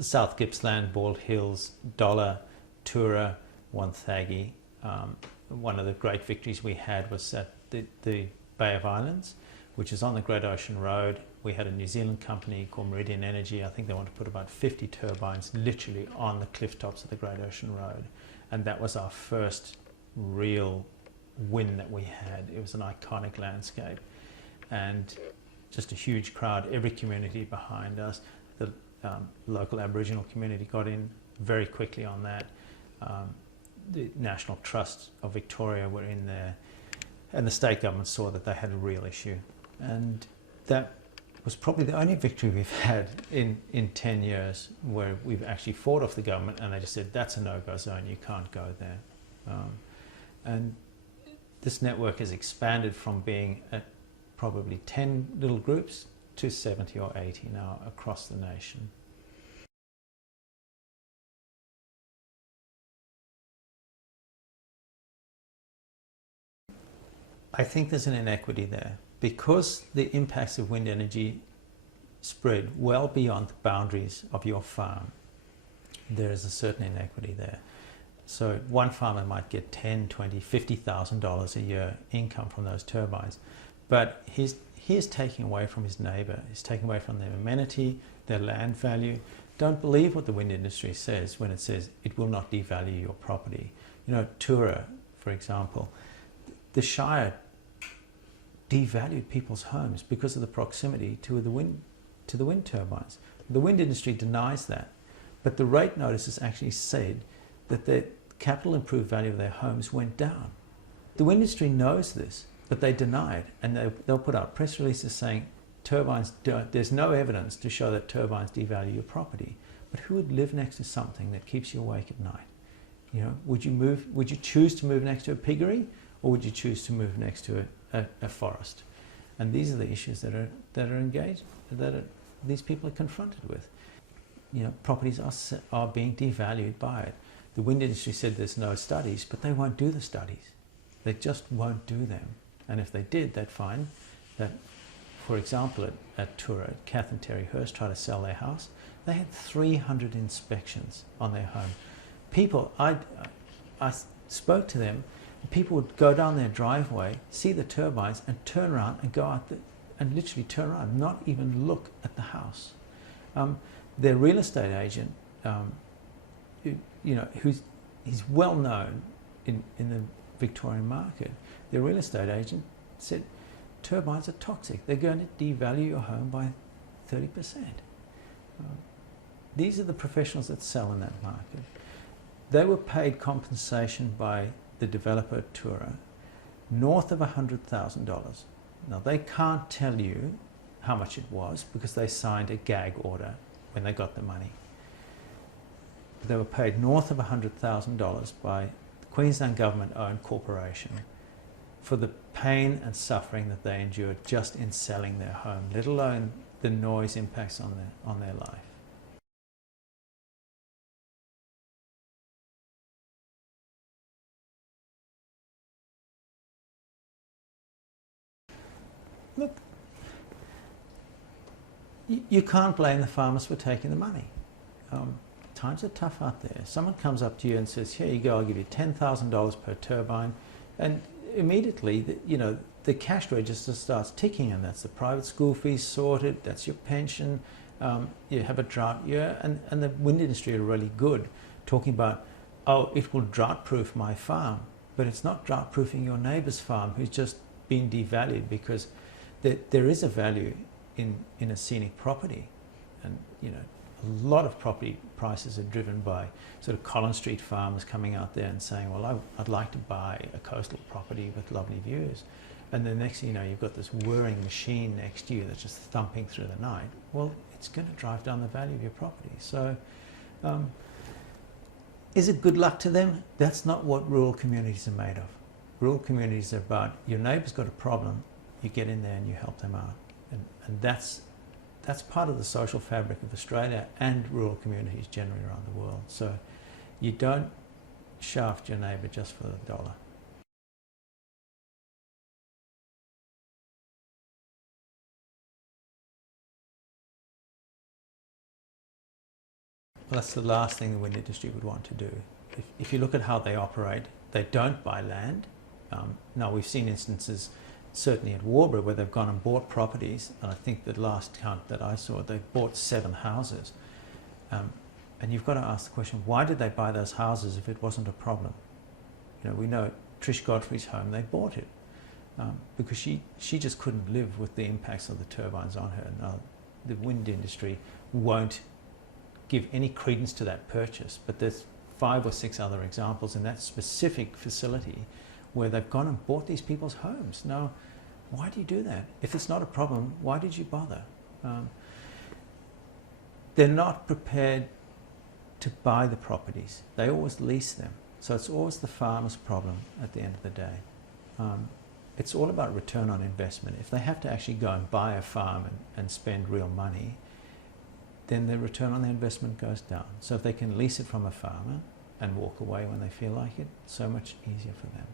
South Gippsland, Bald Hills, Dollar, Tura, Wonthaggi. One of the great victories we had was at the Bay of Islands, which is on the Great Ocean Road. We had a New Zealand company called Meridian Energy. I think they want to put about 50 turbines literally on the cliff tops of the Great Ocean Road. And that was our first real win that we had. It was an iconic landscape and just a huge crowd, every community behind us. The local Aboriginal community got in very quickly on that. The National Trust of Victoria were in there, and the state government saw that they had a real issue. And that was probably the only victory we've had in 10 years where we've actually fought off the government and they just said, that's a no-go zone, you can't go there. And this network has expanded from being at probably 10 little groups to 70 or 80 now across the nation. I think there's an inequity there because the impacts of wind energy spread well beyond the boundaries of your farm. There is a certain inequity there. So one farmer might get $10,000, $20,000, $50,000 a year income from those turbines, but he is taking away from his neighbour. He's taking away from their amenity, their land value. Don't believe what the wind industry says when it says it will not devalue your property. You know, Tura, for example, the Shire devalued people's homes because of the proximity to the wind turbines. The wind industry denies that, but the rate notices actually said that the capital improved value of their homes went down. The wind industry knows this, but they deny it, and they'll put out press releases saying turbines there's no evidence to show that turbines devalue your property. But who would live next to something that keeps you awake at night? You know, would you choose to move next to a piggery, or would you choose to move next to a forest? And these are the issues that are engaged, these people are confronted with. You know, properties are being devalued by it. The wind industry said there's no studies, but they won't do the studies. They just won't do them. And if they did, they'd find that, for example, at Tura, Kath and Terry Hurst tried to sell their house. They had 300 inspections on their home. People, I spoke to them. People would go down their driveway, see the turbines, and turn around and go out and literally turn around, not even look at the house. Their real estate agent, he's well known in the Victorian market. Their real estate agent said, turbines are toxic. They're going to devalue your home by 30%. These are the professionals that sell in that market. They were paid compensation by the developer Tura north of $100,000. Now they can't tell you how much it was because they signed a gag order when they got the money. But they were paid north of $100,000 by the Queensland government-owned corporation for the pain and suffering that they endured just in selling their home, let alone the noise impacts on their life. Look, you can't blame the farmers for taking the money. Times are tough out there. Someone comes up to you and says, here you go, I'll give you $10,000 per turbine, and immediately the cash register starts ticking, and that's the private school fees sorted, that's your pension, you have a drought year, and the wind industry are really good talking about, oh, it will drought proof my farm, but it's not drought proofing your neighbour's farm who's just been devalued, because there is a value in a scenic property. And a lot of property prices are driven by sort of Collins Street farmers coming out there and saying, well, I'd like to buy a coastal property with lovely views. And the next thing you know, you've got this whirring machine next to you that's just thumping through the night. Well, it's going to drive down the value of your property. So is it good luck to them? That's not what rural communities are made of. Rural communities are about your neighbour's got a problem, you get in there and you help them out. And that's part of the social fabric of Australia and rural communities generally around the world. So you don't shaft your neighbour just for the dollar. Well, that's the last thing the wind industry would want to do. If you look at how they operate, they don't buy land. Now, we've seen instances, certainly at Warburg, where they've gone and bought properties, and I think the last count that I saw, they bought 7 houses. And you've got to ask the question, why did they buy those houses if it wasn't a problem? You know, we know Trish Godfrey's home, they bought it because she just couldn't live with the impacts of the turbines on her. Now, the wind industry won't give any credence to that purchase, but there's 5 or 6 other examples in that specific facility where they've gone and bought these people's homes. Now, why do you do that? If it's not a problem, why did you bother? They're not prepared to buy the properties. They always lease them. So it's always the farmer's problem at the end of the day. It's all about return on investment. If they have to actually go and buy a farm and spend real money, then the return on the investment goes down. So if they can lease it from a farmer and walk away when they feel like it, so much easier for them.